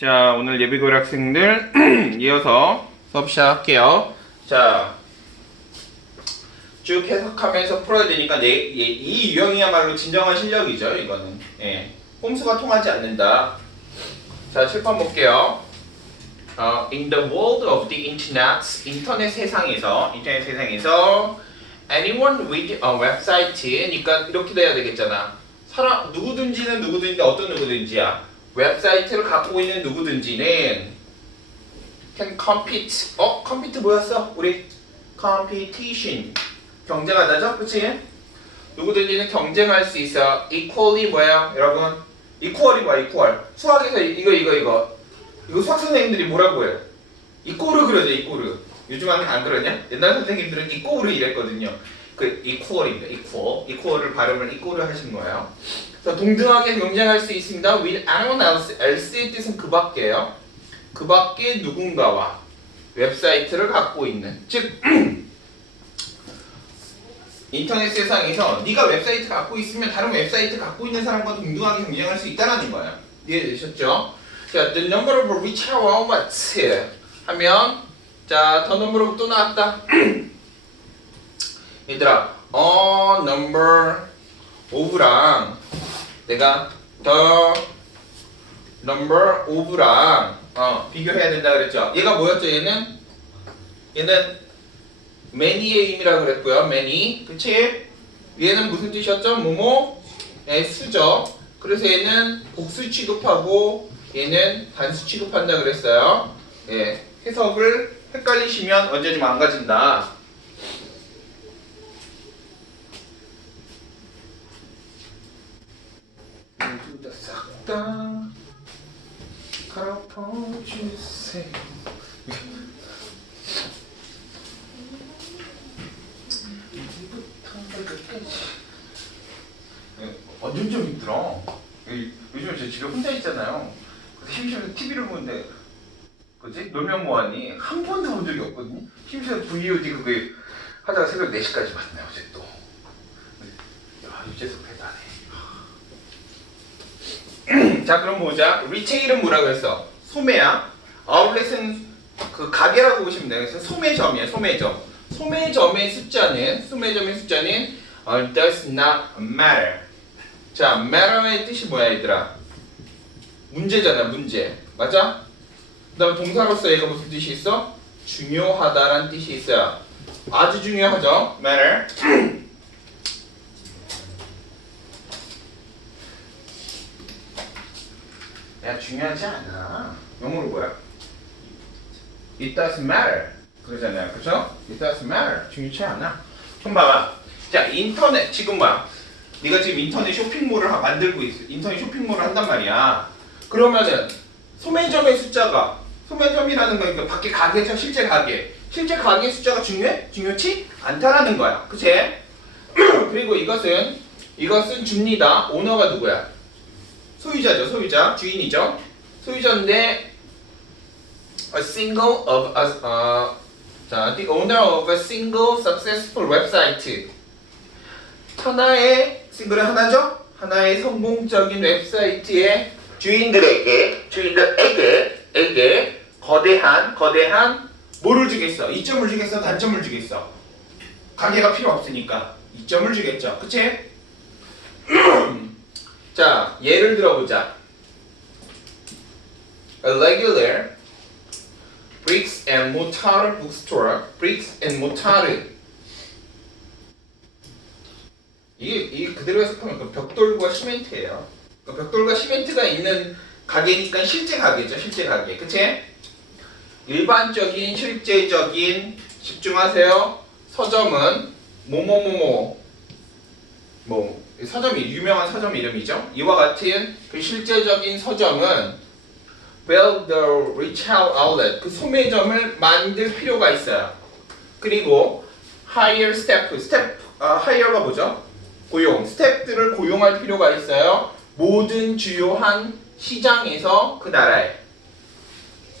자, 오늘 예비고일 학생들 이어서 수업 시작할게요. 자, 쭉 해석하면서 풀어야 되니까 내, 이, 이 유형이야말로 진정한 실력이죠, 이거는. 예. 꼼수가 통하지 않는다. 자, 7번 볼게요. 어, in the world of the internet, 인터넷 세상에서, 인터넷 세상에서 anyone with a website니까 이렇게 돼야 되겠잖아. 사람 누구든지는 누구든지 어떤 누구든지야. 웹사이트를 갖고 있는 누구든지는 can compete. 어, compete 뭐였어? 우리 competition 경쟁하다죠, 그렇지? 누구든지는 경쟁할 수 있어. equally 뭐야, 여러분? equal이 뭐야, equal? 수학에서 이- 이거 이거 이거 이거 수학 선생님들이 뭐라고 해요? 이꼬르 그러죠, 이꼬르. 요즘은 안 그러냐? 옛날 선생님들은 이꼬르 이랬거든요. 그 equal입니다, equal. equal을 발음을 이꼬르 하신 거예요. 그래서 동등하게 경쟁할 수 있습니다. with anyone else. else의 뜻은 그 밖에요. 그 밖에 누군가와 웹사이트를 갖고 있는. 즉 인터넷 세상에서 네가 웹사이트 갖고 있으면 다른 웹사이트 갖고 있는 사람과 동등하게 경쟁할 수 있다는 거예요. 이해되셨죠? 자, the number of which are what 하면 자, 더 number 또 나왔다. 얘들아, 어 number of랑 내가 the number of랑 어, 비교해야 된다 그랬죠. 얘가 뭐였죠? 얘는 얘는 many의 의미라 그랬고요. many, 그치? 얘는 무슨 뜻이었죠? 뭐뭐의 수죠. 그래서 얘는 복수 취급하고 얘는 단수 취급한다 그랬어요. 예, 해석을 헷갈리시면 언제 좀 망가진다. 다싹다 갈아퍼주세요. 이제부터 끝까지. 완전 좀 힘들어. 요- 요즘에 저 집에 혼자 있잖아요. 그래서 심심해서 TV를 보는데 그지? 놀면 뭐하니? 한 번도 본 적이 없거든요. 심심해서 VOD 그게 하다가 새벽 4시까지 봤네 어제 또. 야 유재석 대단해. 자 그럼 보자. 리테일은 뭐라 그랬어? 소매야. 아울렛은 그 가게라고 보시면 돼요. 그래서 소매점이야. 소매점. 소매점의 숫자는 소매점의 숫자는 어, does not matter. 자, matter의 뜻이 뭐야, 얘들아? 문제잖아, 문제. 맞아? 그다음에 동사로서 얘가 무슨 뜻이 있어? 중요하다라는 뜻이 있어요. 아주 중요하죠. matter. 야, 중요하지 않아. 영어로 뭐야? It doesn't matter. 그러잖아요. 그죠? It doesn't matter. 중요치 않아. 좀 봐봐. 자, 인터넷 지금 봐. 네가 지금 인터넷 쇼핑몰을 하- 만들고 있어. 인터넷 쇼핑몰을 한단 말이야. 그러면은 소매점의 숫자가 소매점이라는 거니까 밖에 가게죠. 실제 가게. 실제 가게 숫자가 중요해? 중요치 않다라는 거야. 그치? 그리고 이것은 이것은 줍니다. 오너가 누구야? 소유자죠. 소유자. 주인이죠. 소유자인데 a single of a 어, 자, the owner of a single successful website. 하나의 싱글은 하나죠? 하나의 성공적인 웹사이트의 주인들에게 주인들에게 에게 거대한 거대한 뭐를 주겠어? 이점을 주겠어? 단점을 주겠어? 가게가 필요 없으니까 이점을 주겠죠. 그치? 자, 예를 들어보자. A regular bricks and mortar bookstore, bricks and mortar. 이게 그대로 해석하면 그 벽돌과 시멘트예요. 그 벽돌과 시멘트가 있는 가게니까 실제 가게죠, 실제 가게. 그치? 일반적인 실제적인 집중하세요. 서점은 뭐뭐뭐뭐 뭐 서점이 유명한 서점 이름이죠. 이와 같은 그 실제적인 서점은 build the retail outlet 그 소매점을 만들 필요가 있어요. 그리고 hire staff 스텝 아 hire가 뭐죠? 고용 스태프들을 고용할 필요가 있어요. 모든 주요한 시장에서 그 나라에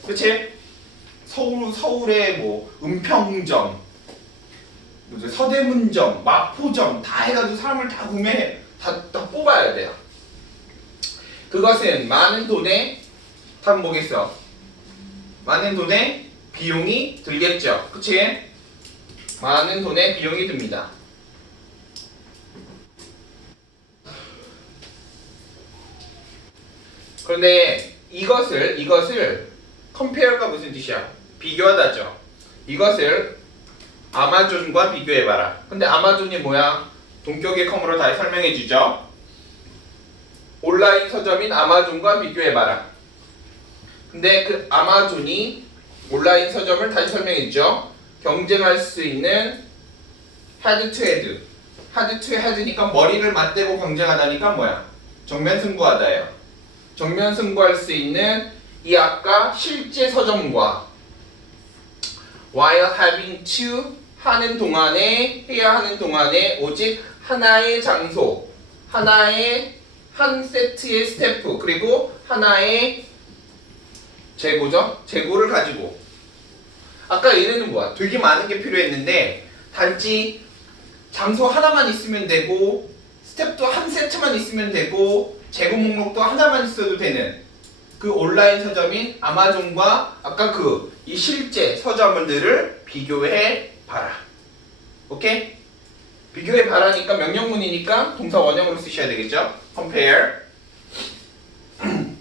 그치? 서울 서울의 뭐 은평점 뭐죠 서대문점 마포점 다 해가지고 사람을 다 구매해 다, 다 뽑아야 돼요. 그것은 많은 답은 뭐겠어? 많은 돈의 비용이 들겠죠. 그치? 많은 돈의 비용이 듭니다. 그런데 이것을 이것을 compare가 무슨 뜻이야? 비교하다죠. 이것을 아마존과 비교해봐라. 근데 아마존이 뭐야? 동격의 컴으로 다시 설명해주죠. 온라인 서점인 아마존과 비교해봐라. 근데 그 아마존이 온라인 서점을 다시 설명했죠. 경쟁할 수 있는 헤드 투 헤드. 헤드 투 헤드니까 머리를 맞대고 경쟁하다니까 뭐야? 정면 승부하다예요. 정면 승부할 수 있는 이 아까 실제 서점과 while having to 하는 동안에 해야 하는 동안에 오직 하나의 장소, 하나의 한 세트의 스태프 그리고 하나의 재고죠? 재고를 가지고 아까 얘네는 뭐야? 되게 많은 게 필요했는데 단지 장소 하나만 있으면 되고 스텝도 한 세트만 있으면 되고 재고 목록도 하나만 있어도 되는 그 온라인 서점인 아마존과 아까 그 이 실제 서점들을 비교해 봐라. 오케이? 비교해 봐라니까 명령문이니까 동사 원형으로 쓰셔야 되겠죠? compare.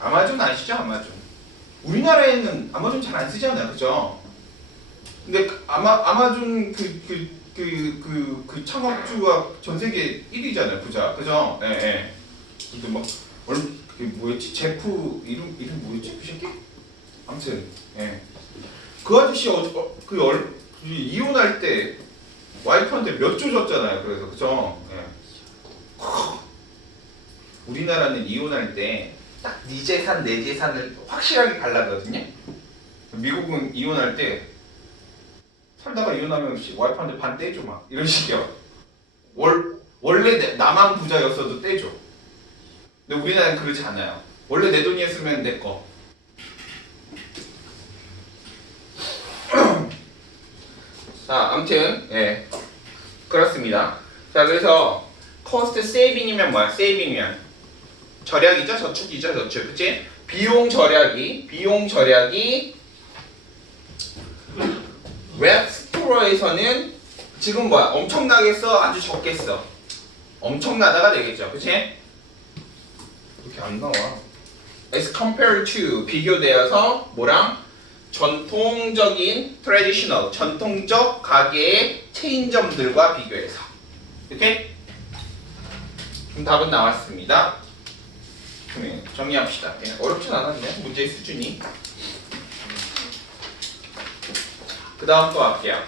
아마존 아시죠? 아마존. 우리나라에는 아마존 잘 안 쓰잖아요. 그죠? 근데 그 아마 아마존 그 그 그 그 그 창업주가 전 세계 1위잖아요. 부자. 그죠? 예, 예. 근데 막 얼, 그 뭐였지? 제프 이름 이름 뭐였지? 그 새끼? 아무튼 예. 그 아저씨 어, 어, 그 얼, 그 이혼할 때 와이프한테 몇 조 줬잖아요. 그래서 그죠? 예. 크. 우리나라는 이혼할 때 딱 네 재산 내 재산을 확실하게 갈라거든요. 미국은 이혼할 때 살다가 이혼하면 씨, 와이프한테 반 떼줘 막 이런 식이야. 월 원래 내- 나만 부자였어도 떼줘. 근데 우리나라는 그렇지 않아요. 원래 내 돈이었으면 내 거. 자, 아무튼 예 그렇습니다. 자, 그래서 cost saving이면 뭐야? saving이면 절약이죠, 저축이죠, 저축, 그치? 비용 절약이 비용 절약이 웹 스토어에서는 지금 뭐야? 엄청나게 써, 아주 적게 써. 엄청나다가 되겠죠, 그치? 이렇게 안 나와. as compared to 비교되어서 뭐랑 전통적인 traditional 전통적 가게의 체인점들과 비교해서 이렇게 그럼 답은 나왔습니다. 그러면 정리합시다. 예, 어렵진 않았네 문제의 수준이. 그 다음 또 할게요.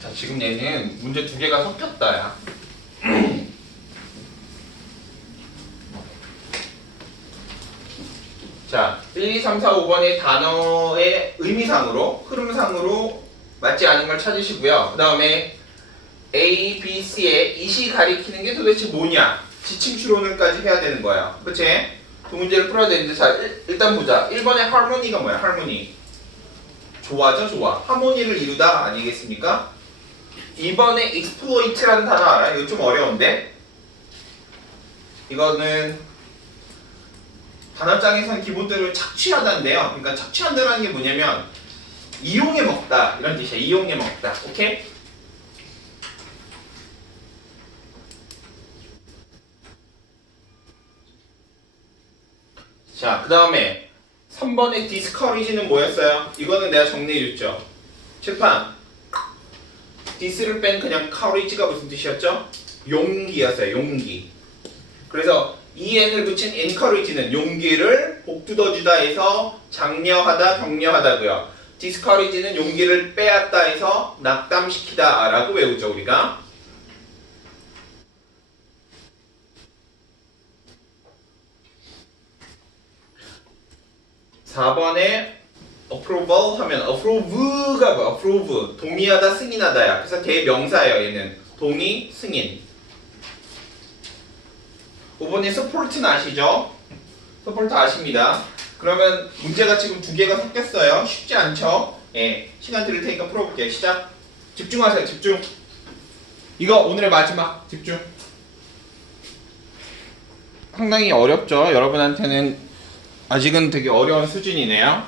자, 지금 얘는 문제 두 개가 섞였다, 야. 자, 1, 2, 3, 4, 5번의 단어의 의미상으로, 흐름상으로 맞지 않은 걸 찾으시고요. 그 다음에 A, B, C의 이시 가리키는 게 도대체 뭐냐? 지침 추론을까지 해야 되는 거야. 그치? 두 문제를 풀어야 되는데, 자, 일, 일단 보자. 1번의 할모니가 뭐야? 할모니. 좋아죠, 좋아. 하모니를 이루다 아니겠습니까? 2번에 exploit라는 단어 알아요? 이거 좀 어려운데? 이거는 단어장에서는 기본대로 착취하다인데요. 그러니까 착취한다는 게 뭐냐면 이용해 먹다 이런 뜻이야. 이용해 먹다. 오케이? 자, 그 다음에 3번의 discourage는 뭐였어요? 이거는 내가 정리해줬죠. 칠판. 디스를 뺀 그냥 courage가 무슨 뜻이었죠? 용기였어요. 용기. 그래서 en을 붙인 encourage는 용기를 복두어주다 해서 장려하다, 격려하다고요. discourage는 용기를 빼앗다 해서 낙담시키다 라고 외우죠 우리가. 사번에 approval 하면 approve가 뭐야? approve 동의하다 승인하다야. 그래서 대명사예요. 얘는 동의 승인. 5번에 support는 아시죠? support 아십니다. 그러면 문제가 지금 두 개가 섞였어요. 쉽지 않죠? 예, 시간 드릴 테니까 풀어볼게요. 시작. 집중하세요. 집중. 이거 오늘의 마지막 집중. 상당히 어렵죠. 여러분한테는 아직은 되게 어려운 수준이네요.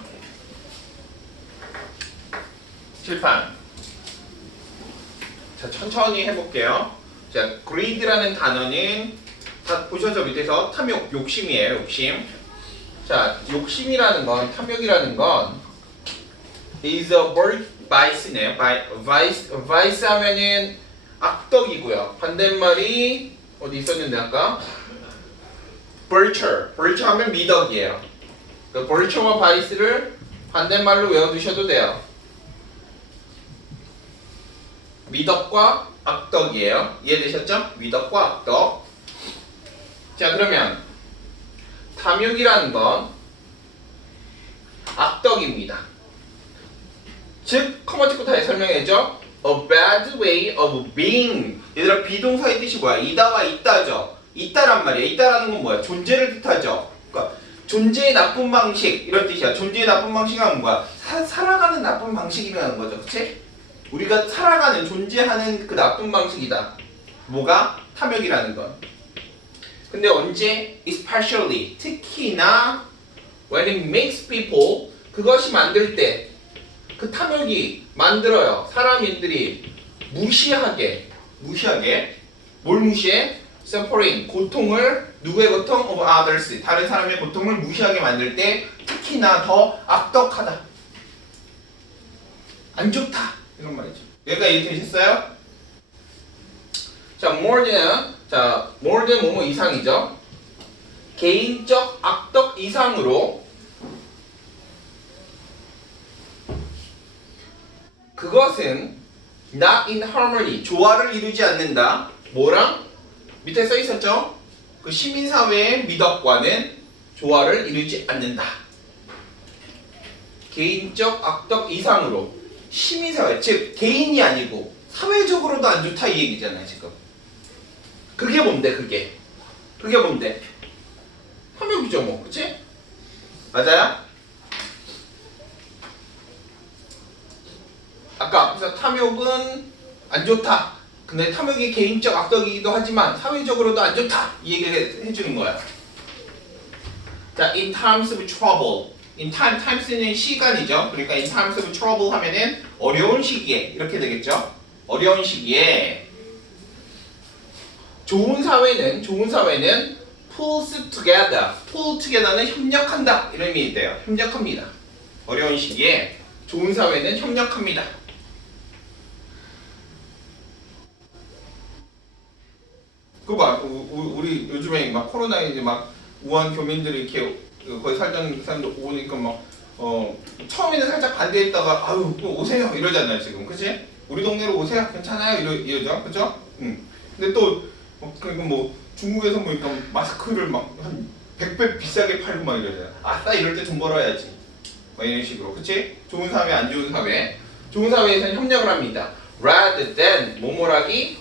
칠판. 자, 천천히 해볼게요. 자, greed라는 단어는 다 보셔서 밑에서 탐욕, 욕심이에요. 욕심. 자, 욕심이라는 건 탐욕이라는 건 is a word vice네요. Vi- vice, vice 하면은 악덕이고요. 반대말이 어디 있었는데 아까 virtue. virtue 하면 미덕이에요. 그 virtue와 vice를 반대말로 외워두셔도 돼요. 미덕과 악덕이에요. 이해되셨죠? 미덕과 악덕. 자 그러면 탐욕이라는 건 악덕입니다. 즉 커먼 찍고 다시 설명해줘. A bad way of being. 얘들아 비동사의 뜻이 뭐야? 이다와 있다죠. 있다란 말이야. 있다라는 건 뭐야? 존재를 뜻하죠. 그러니까 존재의 나쁜 방식 이런 뜻이야. 존재의 나쁜 방식은 뭐야? 사, 살아가는 나쁜 방식이라는 거죠. 그치? 우리가 살아가는 존재하는 그 나쁜 방식이다. 뭐가? 탐욕이라는 건. 근데 언제? especially. 특히나 when it makes people 그것이 만들 때 그 탐욕이 만들어요. 사람들이 무시하게. 무시하게? 뭘 무시해? suffering. 고통을 누구의 고통? of others. 다른 사람의 고통을 무시하게 만들 때 특히나 더 악덕하다. 안 좋다. 이런 말이죠. 여기가 이해되셨어요? 자 more than 자 more than 뭐뭐 이상이죠? 개인적 악덕 이상으로 그것은 not in harmony 조화를 이루지 않는다. 뭐랑 밑에 써 있었죠? 그 시민사회의 미덕과는 조화를 이루지 않는다. 개인적 악덕 이상으로 시민사회 즉 개인이 아니고 사회적으로도 안 좋다 이 얘기잖아요 지금 그게 뭔데 그게? 그게 뭔데? 탐욕이죠 뭐 그치? 맞아요? 아까 앞에서 탐욕은 안 좋다. 근데 탐욕이 개인적 악덕이기도 하지만 사회적으로도 안 좋다. 이 얘기를 해주는 거야. 자 in times of trouble. in time, times는 시간이죠. 그러니까 in times of trouble 하면은 어려운 시기에 이렇게 되겠죠? 어려운 시기에 좋은 사회는 좋은 사회는 pulls together, pull together는 협력한다 이런 의미 있대요. 협력합니다. 어려운 시기에 좋은 사회는 협력합니다. 그거 봐, 우리 요즘에 막 코로나에 이제 막 우한 교민들이 이렇게 거기 살던 사람들 오니까 막 어, 처음에는 살짝 반대했다가 아유 또 오세요 이러잖아요 지금 그치? 우리 동네로 오세요 괜찮아요 이러, 이러죠 그죠? 응. 근데 또 어, 그러니까 뭐 중국에서 보니까 마스크를 막 한 100배 비싸게 팔고 막 이러잖아 아싸 이럴 때 돈 벌어야지. 뭐 이런 식으로. 그치? 좋은 사회 안 좋은 사회 좋은 사회에서는 협력을 합니다. Rather than 뭐뭐라기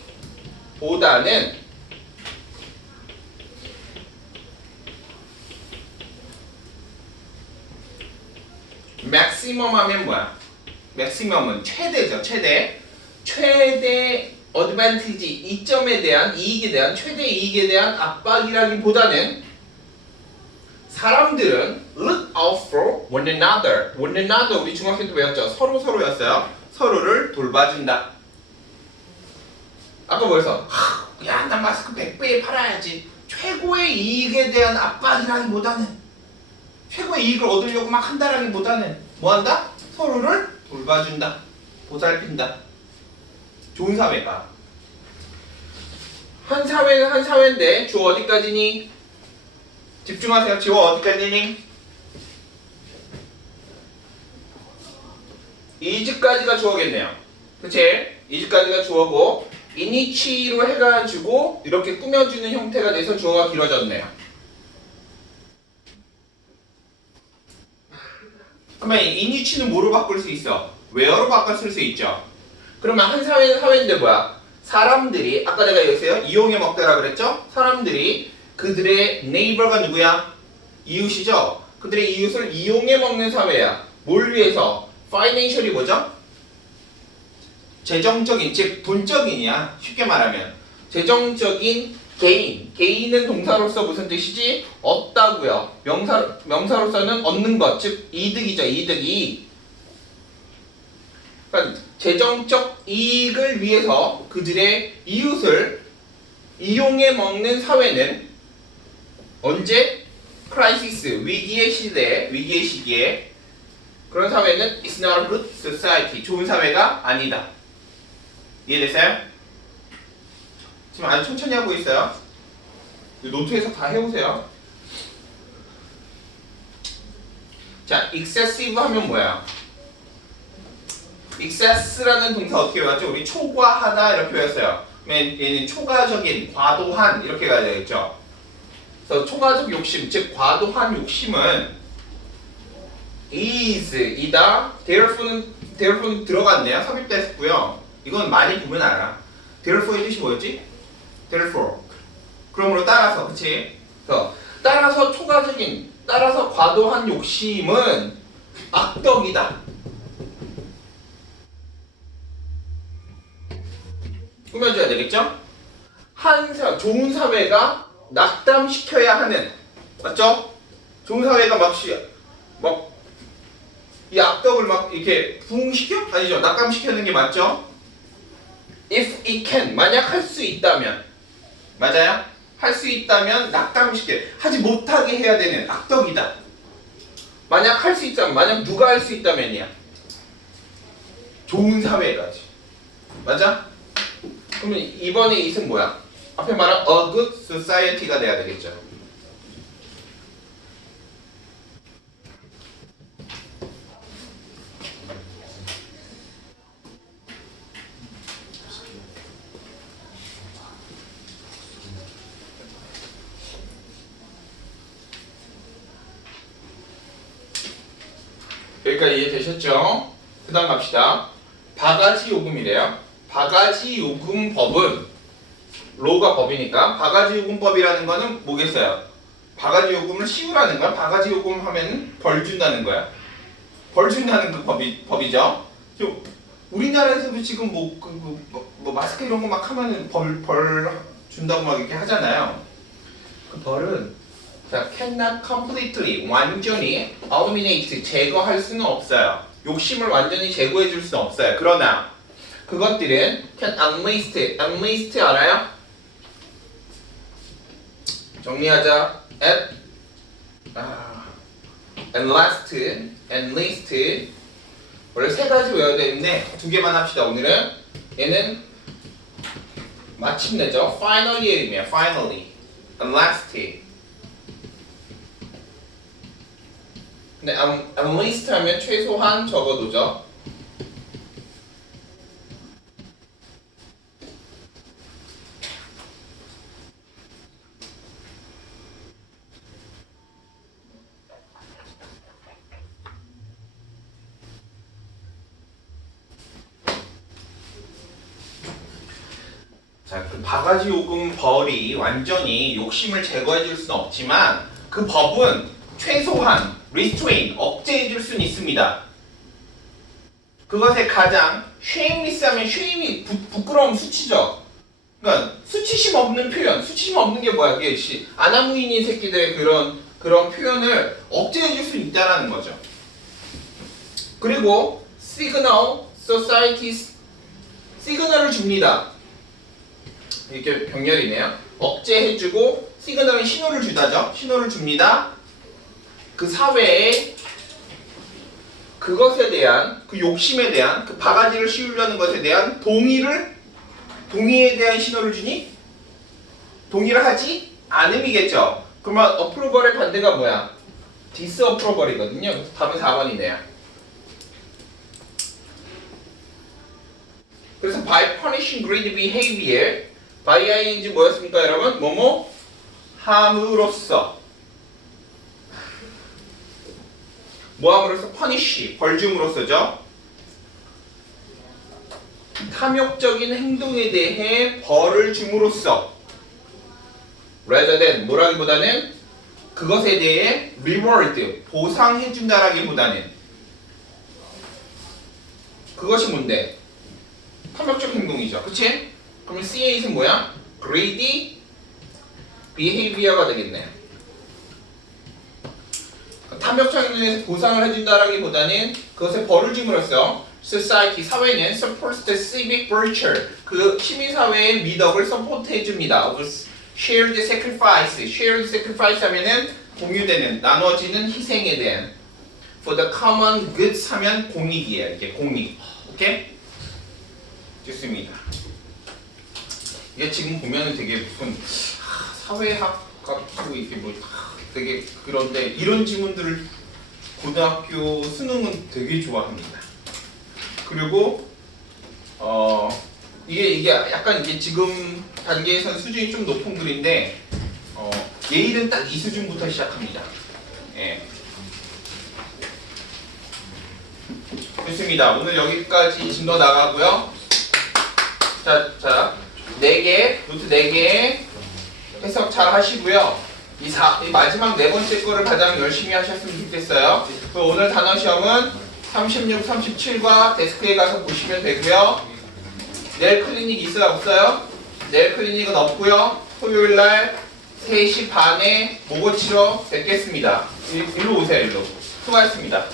보다는 maximum 하면 뭐야? maximum은 최대죠 최대. 최대 어드밴티지 이점에 대한 이익에 대한 최대 이익에 대한 압박이라기보다는 사람들은 look out for one another. one another 우리 중학교 때 배웠죠. 서로 서로였어요. 서로를 돌봐준다. 아까 뭐였어? 야, 나 마스크 100배에 팔아야지. 최고의 이익에 대한 압박이라기보다는 최고의 이익을 얻으려고 막 한다라기보다는 뭐 한다? 서로를 돌봐준다. 보살핀다. 좋은 사회가. 한 사회는 한 사회인데 주 어디까지니? 집중하세요. 지워 어디까지니? 이즈까지가 주어겠네요. 그치? 이즈까지가 주어고 이니치로 해가지고 이렇게 꾸며주는 형태가 돼서 주어가 길어졌네요. 그러면 이니치는 뭐로 바꿀 수 있어? 웨어로 바꿀 수 있죠. 그러면 한 사회는 사회인데 뭐야? 사람들이 아까 내가 여기서요 이용해 먹다라 그랬죠? 사람들이 그들의 네이버가 누구야? 이웃이죠. 그들의 이웃을 이용해 먹는 사회야. 뭘 위해서? 파이낸셜이 뭐죠? 재정적인 즉 본적인이야 쉽게 말하면 재정적인 개인 개인은 동사로서 무슨 뜻이지 얻다고요 명사 명사로서는 얻는 것 즉 이득이죠 이득이 그러니까 재정적 이익을 위해서 그들의 이웃을 이용해 먹는 사회는 언제? 크라이시스 위기의 시대 위기의 시기에 그런 사회는 is not a good society 좋은 사회가 아니다. 이해됐어요? 지금 아주 천천히 하고 있어요? 이 노트에서 다 해오세요. 자 excessive 하면 뭐야 excess라는 동사 어떻게 외웠죠? 우리 초과하다 이렇게 외웠어요. 얘는 초과적인 과도한 이렇게 가야 되겠죠. 그래서 초과적 욕심 즉 과도한 욕심은 is 이다. therefore는 therefore는 들어갔네요. 삽입됐고요. 이건 많이 보면 알아. therefore의 뜻이 뭐였지? therefore. 그러므로 따라서 그치? 그래서 따라서 초과적인 따라서 과도한 욕심은 악덕이다 꾸며줘야 되겠죠? 한 사, 좋은 사회가 낙담시켜야 하는 맞죠? 좋은 사회가 막막이 악덕을 막 이렇게 부흥시켜? 아니죠 낙담시키는 게 맞죠? If it can 만약 할 수 있다면 맞아요? 할 수 있다면 낙담시켜 하지 못하게 해야 되는 악덕이다 만약 할 수 있다면 만약 누가 할 수 있다면이야 좋은 사회가지 맞아? 그러면 이번에 이은 뭐야? 앞에 말한 a good society가 돼야 되겠죠. 여기까지 이해되셨죠? 그 다음 갑시다. 바가지 요금이래요. 바가지 요금법은 로가 법이니까 바가지 요금법이라는 거는 뭐겠어요? 바가지 요금을 씌우라는 거야. 바가지 요금 하면 벌 준다는 거야. 벌 준다는 그 법이 법이죠. 저 우리나라에서도 지금 뭐, 그, 그, 뭐, 뭐 마스크 이런 거 막 하면은 벌, 벌 준다고 막 이렇게 하잖아요. 그 벌은 자, cannot completely 완전히 eliminate 제거할 수는 없어요. 욕심을 완전히 제거해 줄 수는 없어요. 그러나 그것들은 can enlist, enlist 알아요? 정리하자. at 아, enlist, enlist 원래 세 가지 외워야 되는데 두 개만 합시다. 오늘은 얘는 마침내죠. finally의 의미야. finally, enlist. 근데 at, at least 하면 최소한 적어도죠. 자, 그 바가지 요금 벌이 완전히 욕심을 제거해 줄 수는 없지만 그 법은 최소한 restrain, 억제해 줄 수는 있습니다. 그것의 가장 shameless하면 shame이 부, 부끄러움 수치죠. 그러니까 수치심 없는 표현, 수치심 없는 게 뭐야? 이게 씨, 아나무인인 새끼들의 그런 그런 표현을 억제해 줄 수 있다라는 거죠. 그리고 signal societies 시그널을 줍니다. 이렇게 병렬이네요. 억제해주고 시그널은 신호를 주다죠. 신호를 줍니다. 그 사회에 그것에 대한 그 욕심에 대한 그 바가지를 씌우려는 것에 대한 동의를 동의에 대한 신호를 주니 동의를 하지 않음이겠죠. 그러면 어프로벌의 반대가 뭐야? 디스어프로벌이거든요. 그래서 답은 4번이네요. 그래서 by punishing greedy behavior ing 뭐였습니까 여러분? 뭐뭐 함으로써 뭐함으로써 punish 벌줌으로써죠 탐욕적인 행동에 대해 벌을 줌으로써 rather than 뭐라기보다는 그것에 대해 reward 보상해준다라기보다는 그것이 뭔데? 탐욕적 행동이죠. 그치? 그러면 C8은 뭐야? greedy behavior가 되겠네. 탐욕적 행동에서 보상을 해준다라기보다는 그것에 벌을 줌으로써 society 사회는 supports the civic virtue 그 시민사회의 미덕을 서포트해줍니다. of shared sacrifice, shared sacrifice 하면은 공유되는 나눠지는 희생에 대한 for the common good 하면 공익이에요. 이게 공익. 오케이? 좋습니다. 이게 지금 보면은 되게 무슨 하, 사회학 같고 이게 뭐 하, 되게 그런데 이런 지문들을 고등학교 수능은 되게 좋아합니다. 그리고 어 이게 이게 약간 이게 지금 단계에서는 수준이 좀 높은 글인데 어 예일은 딱 이 수준부터 시작합니다. 예. 좋습니다. 오늘 여기까지 진도 나가고요. 자, 자, 네 개, 노트 네개 해석 잘 하시고요. 이, 사, 이 마지막 네 번째 거를 가장 열심히 하셨으면 좋겠어요. 그 오늘 단어 시험은 36, 37과 데스크에 가서 보시면 되고요. 내일 클리닉 있어요, 없어요? 내일 클리닉은 없고요. 토요일 날 3시 반에 모고 치러 뵙겠습니다. 일- 일로 오세요, 일로. 수고하셨습니다.